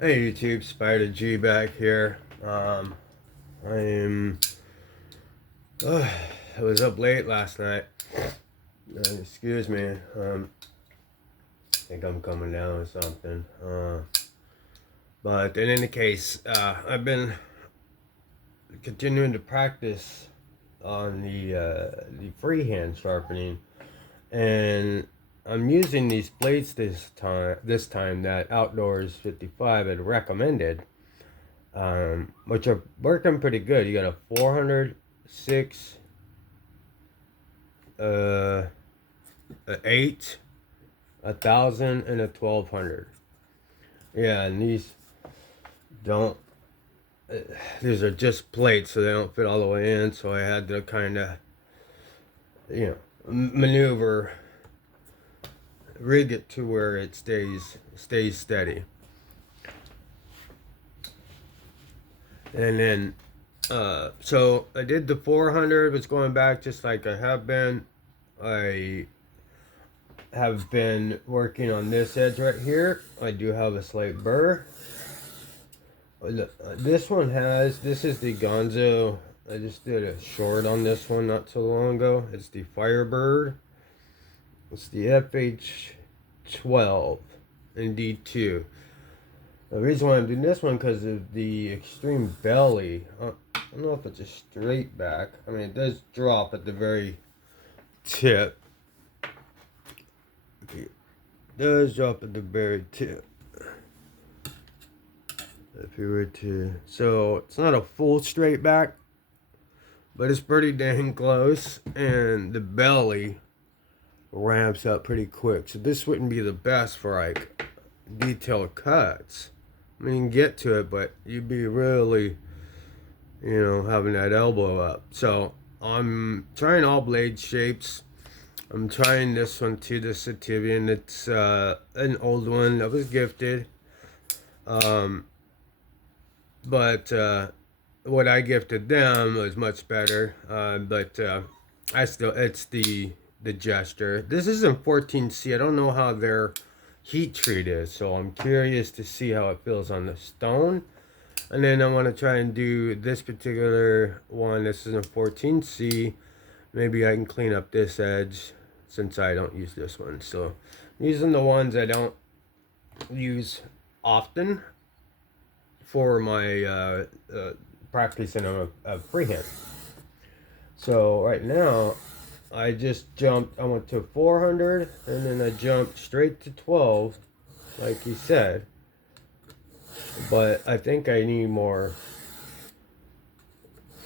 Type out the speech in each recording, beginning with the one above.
Hey YouTube, Spider G back here. I am. I was up late last night. Excuse me. I think I'm coming down with something. But in any case, I've been continuing to practice on the freehand sharpening, and I'm using these blades this time. This time that Outdoors 55 had recommended. Which are working pretty good. You got a 400, 6, a 8, 1,000, and a 1,200. Yeah, and don't. Uh, these are just plates, so they don't fit all the way in. So I had to kind of, maneuver, rig it to where it stays steady, and then. So I did the 400. Was going back just like I have been. I have been working on this edge right here. I do have a slight burr. This one this is the Gonzo. I just did a short on this one not so long ago. It's the Firebird. It's the FH12 and D2. The reason why I'm doing this one because of the extreme belly. I don't know if it's a straight back. I mean, it does drop at the very tip. It does drop at the very tip. If you were to, so it's not a full straight back, but it's pretty dang close, and the belly ramps up pretty quick. So this wouldn't be the best for like detailed cuts. I mean, get to it, but you'd be really, having that elbow up. So I'm trying all blade shapes. I'm trying this one too, the Sativian. It's an old one that was gifted. But what I gifted them was much better. But I still, it's the gesture. This isn't 14C. I don't know how their heat treat is, so I'm curious to see how it feels on the stone. And then I want to try and do this particular one. This is a 14C. Maybe I can clean up this edge since I don't use this one. So I'm using the ones I don't use often for my practicing on a freehand. So right now, I just jumped. I went to 400, and then I jumped straight to 12, like he said. But I think I need more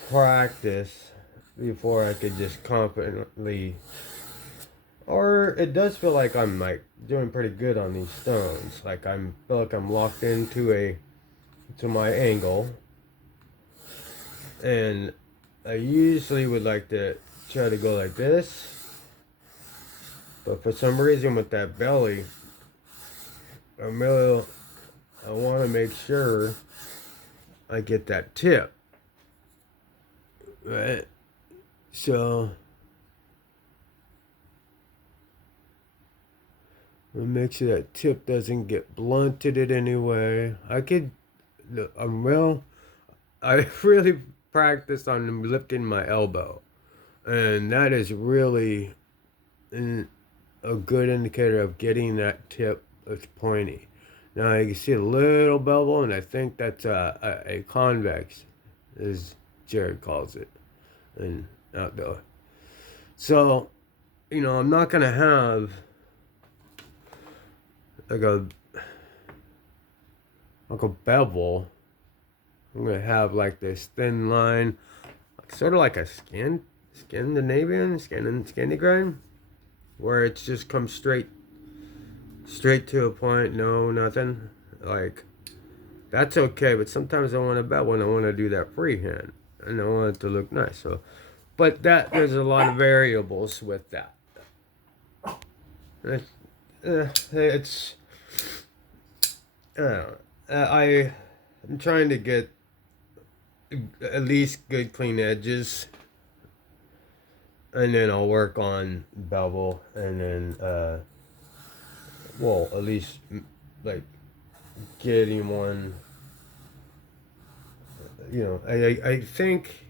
practice before I could just confidently. Or it does feel like I'm like doing pretty good on these stones. Like feel like I'm locked into my angle, and I usually would like to try to go like this, but for some reason with that belly, I want to make sure I get that tip, right? So I'll make sure that tip doesn't get blunted in any way. I really practiced on lifting my elbow, and that is really a good indicator of getting that tip that's pointy. Now you can see a little bevel, and I think that's a convex, as Jared calls it, in outdoor. So, I'm not gonna have like a bevel. I'm gonna have like this thin line, sort of like a Scandinavian, Scandinavian, where it's just comes straight to a point, no nothing. Like that's okay, but sometimes I want to bet when I want to do that freehand and I want it to look nice. So, but there's a lot of variables with that. It's I don't know. I'm trying to get at least good clean edges, and then I'll work on bevel, and then well, at least like getting one. You know, I think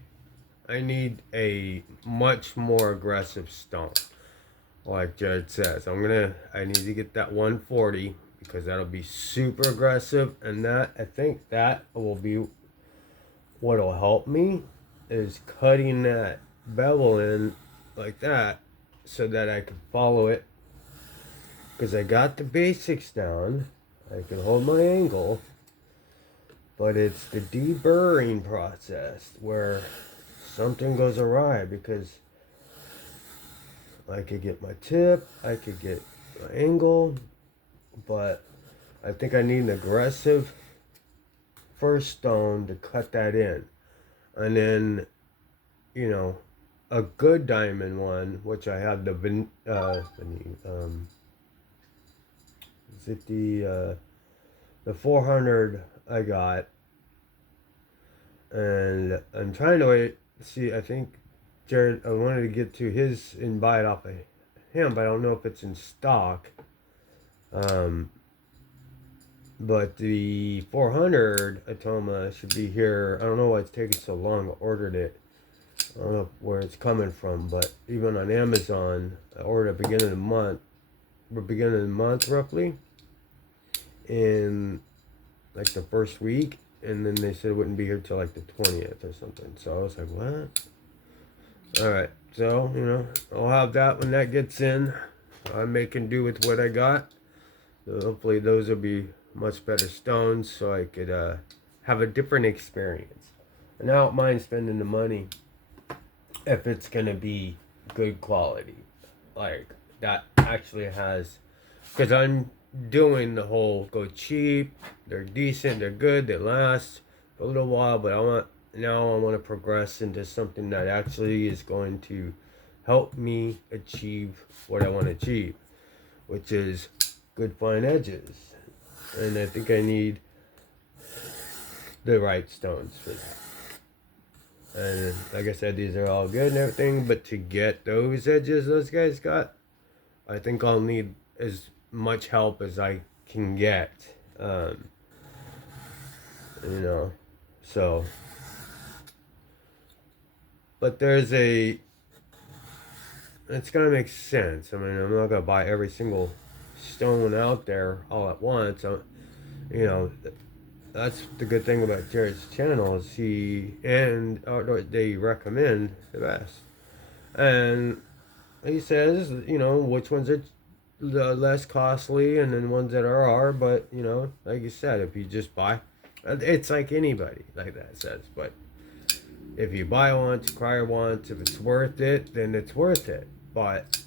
I need a much more aggressive stone. Like Jared says, I need to get that 140 because that'll be super aggressive, and that I think that will be what'll help me is cutting that bevel in like that so that I can follow it because I got the basics down. I can hold my angle, but it's the deburring process where something goes awry because I could get my tip, I could get my angle, but I think I need an aggressive first stone to cut that in. And then, you know, a good diamond one, which I have is it the 400 I got, and I'm trying to wait. See, I think Jared, I wanted to get to his and buy it off of him, but I don't know if it's in stock. Um, but the 400 Atoma should be here. I don't know why it's taking so long. I ordered it. I don't know where it's coming from, but even on Amazon, I ordered at the beginning of the month. We're beginning of the month roughly, in like the first week, and then they said it wouldn't be here till like the 20th or something. So I was like, what? All right, so you know, I'll have that when that gets in. I'm making do with what I got. So hopefully those will be much better stones, so I could have a different experience. And I don't mind spending the money if it's gonna be good quality, like that actually has, because I'm doing the whole go cheap, they're decent, they're good, they last for a little while, but I want to progress into something that actually is going to help me achieve what I want to achieve, which is good fine edges, and I think I need the right stones for that. And like I said, these are all good and everything, but to get those edges those guys got, I think I'll need as much help as I can get. Um, you know, so. But it's gonna make sense. I mean, I'm not gonna buy every single stone out there all at once. You know, that's the good thing about Jared's channel is they recommend the best. And he says, you know, which ones are the less costly and then ones that are, but, you know, like you said, if you just buy, it's like anybody, like that says, but if you buy once, cry once, if it's worth it, then it's worth it. But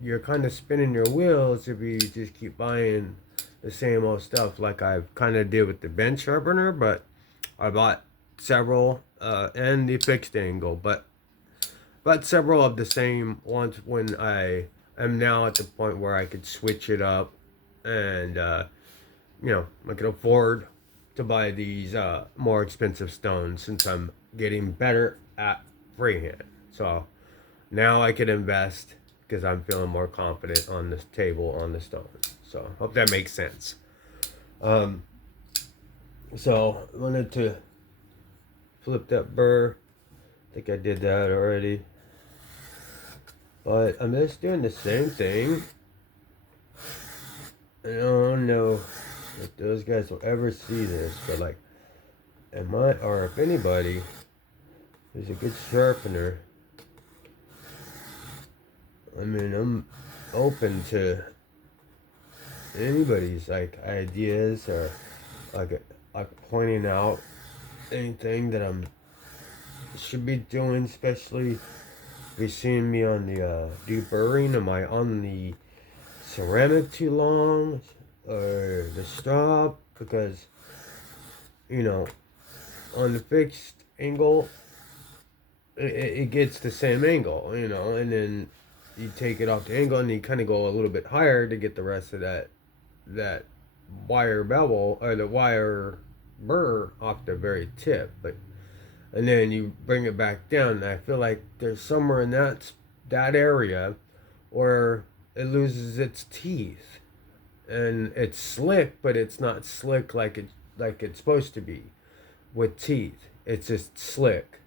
you're kind of spinning your wheels if you just keep buying the same old stuff like I kind of did with the bench sharpener, but I bought several and the fixed angle, but several of the same ones when I am now at the point where I could switch it up and you know, I could afford to buy these more expensive stones since I'm getting better at freehand. So now I could invest because I'm feeling more confident on this table on the stones. So hope that makes sense. Um, so I wanted to flip that burr. I think I did that already. But I'm just doing the same thing. I don't know if those guys will ever see this, but like, or if anybody is a good sharpener, I mean, I'm open to anybody's like ideas or like pointing out anything that I'm should be doing, especially if you're seeing me on the deburring. Am I on the ceramic too long or the strop? Because you know, on the fixed angle, it gets the same angle, you know, and then you take it off the angle and you kind of go a little bit higher to get the rest of that wire bevel or the wire burr off the very tip, but and then you bring it back down. And I feel like there's somewhere in that area where it loses its teeth, and it's slick, but it's not slick like it's supposed to be with teeth. It's just slick,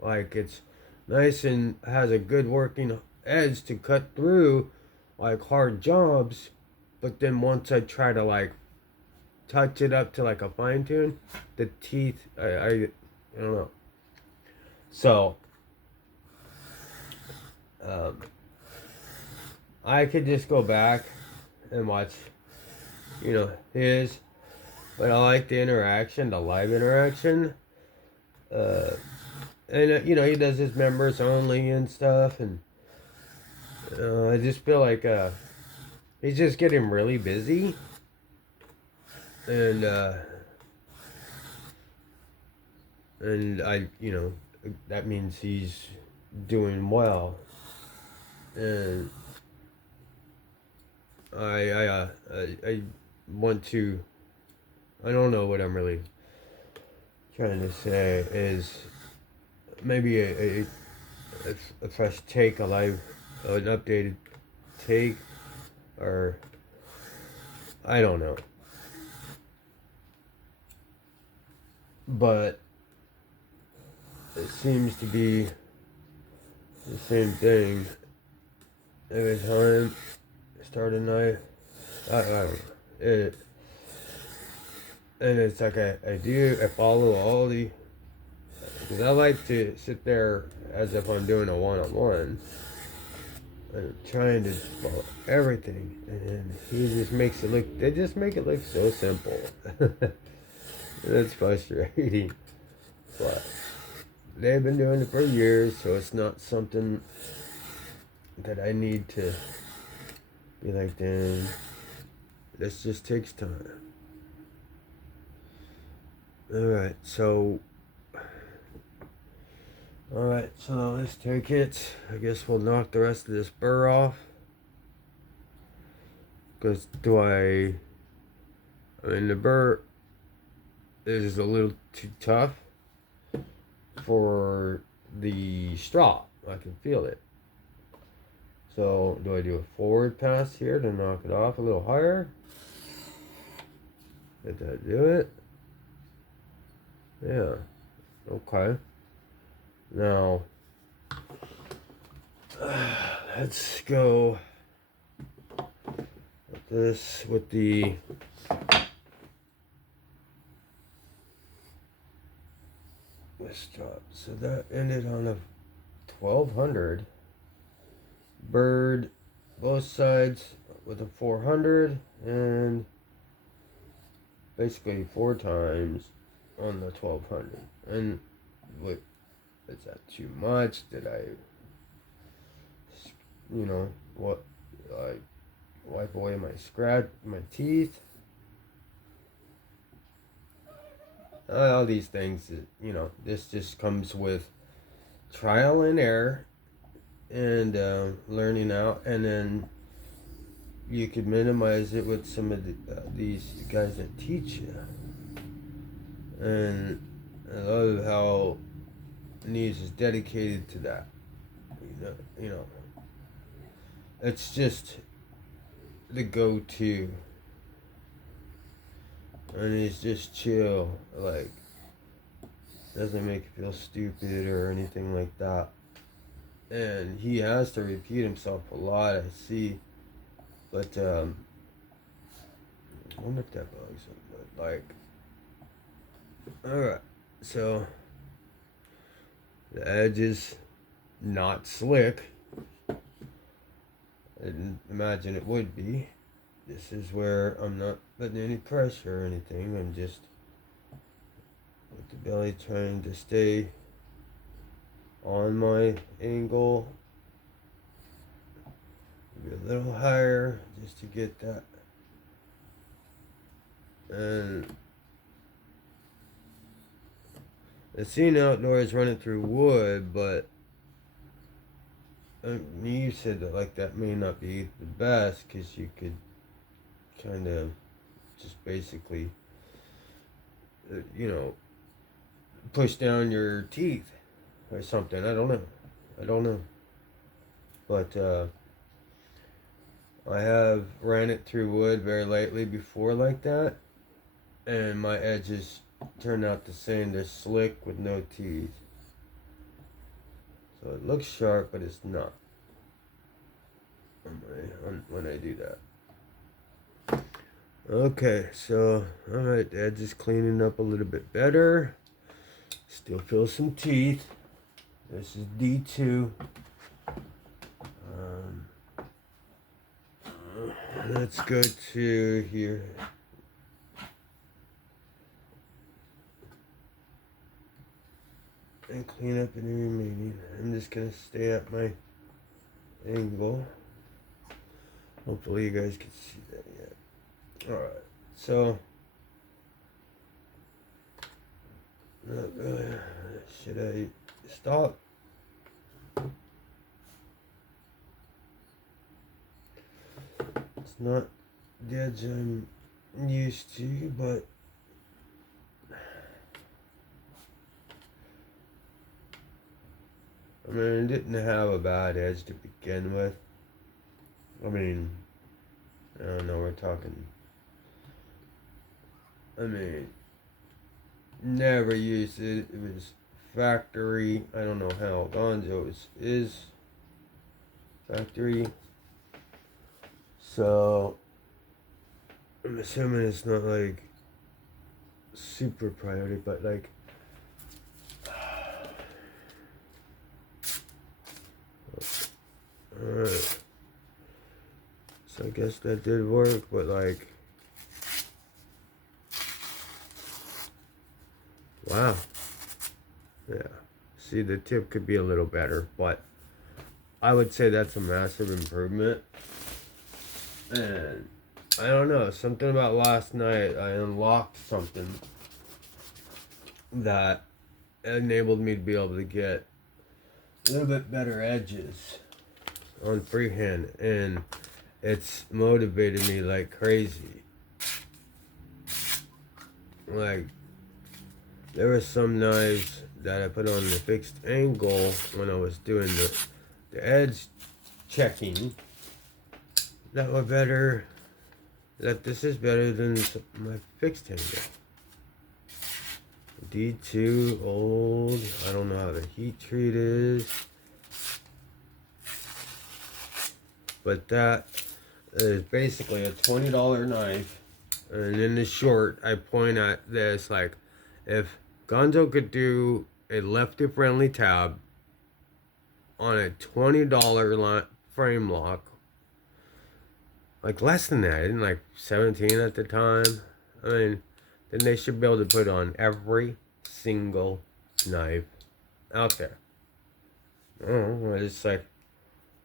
like it's nice and has a good working edge to cut through like hard jobs. But then once I try to like touch it up to like a fine tune, the teeth I don't know. So um, I could just go back and watch, his. But I like the interaction, the live interaction. Uh, and he does his members only and stuff, and I just feel like he's just getting really busy, and that means he's doing well, and I want to. I don't know what I'm really trying to say is maybe a fresh take, an updated take, or I don't know. But it seems to be the same thing every time. Start a night. I don't know. And it's like I follow all the, because I like to sit there as if I'm doing a one-on-one. I'm trying to follow everything, and they just make it look so simple. It's frustrating, but they've been doing it for years, so it's not something that I need to be like, damn, this just takes time. Alright, so let's take it. I guess we'll knock the rest of this burr off. Because the burr is a little too tough for the straw. I can feel it. So, do I do a forward pass here to knock it off a little higher? Did that do it? Yeah. Okay. Now, let's go with this with the stop. So that ended on a 1200. Bird, both sides with a 400, and basically 4 times on the 1200. And what is that too much? Did I, what, like wipe away my teeth? All these things, this just comes with trial and error and learning out, and then you could minimize it with some of these guys that teach you. And I love how Neves is dedicated to that. It's just the go-to, and he's just chill, like doesn't make you feel stupid or anything like that. And he has to repeat himself a lot, I see. But I wonder if that bugs him. But like, alright, so the edge is not slick. I didn't imagine it would be. This is where I'm not putting any pressure or anything. I'm just with the belly trying to stay on my angle. Maybe a little higher just to get that. And the scene outdoors running through wood, but you said that may not be the best, because you could kind of just basically push down your teeth or something. I don't know, but I have ran it through wood very lightly before like that, and my edges turn out the same. They're slick with no teeth. So it looks sharp, but it's not when I do that. Okay, so alright, the edge is cleaning up a little bit better. Still feel some teeth. This is D2. Let's go to here. And clean up any remaining. I'm just gonna stay at my angle. Hopefully you guys can see that yet. Alright, so not really. Should I stop? It's not the edge I'm used to, but I mean, it didn't have a bad edge to begin with. I mean, I don't know, we're talking, I mean, never used it. It was factory. I don't know how Gonzo's is factory. So, I'm assuming it's not like super priority, but like, alright. So I guess that did work, but like, wow. Yeah. See, the tip could be a little better, but I would say that's a massive improvement. And I don't know, something about last night, I unlocked something that enabled me to be able to get a little bit better edges on freehand, and it's motivated me like crazy. Like, there were some knives that I put on the fixed angle when I was doing the edge checking that were better, that this is better than my fixed angle. D2 old, I don't know how the heat treat is, but that is basically a $20 knife. And in the short, I point at this like, if Gonzo could do a lefty friendly tab on a $20 frame lock, like less than that, in like 17 at the time, I mean, then they should be able to put on every single knife out there. I don't know, it's like,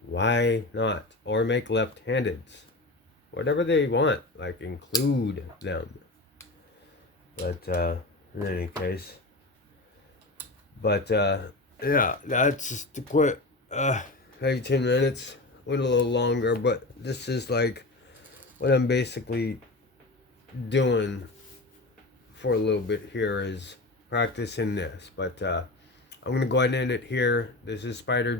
why not? Or make left-handeds. Whatever they want, like include them. But in any case, but yeah, that's just a quick 18 minutes. Went a little longer, but this is like what I'm basically doing for a little bit here is practicing this. But I'm gonna go ahead and end it here. This is Spider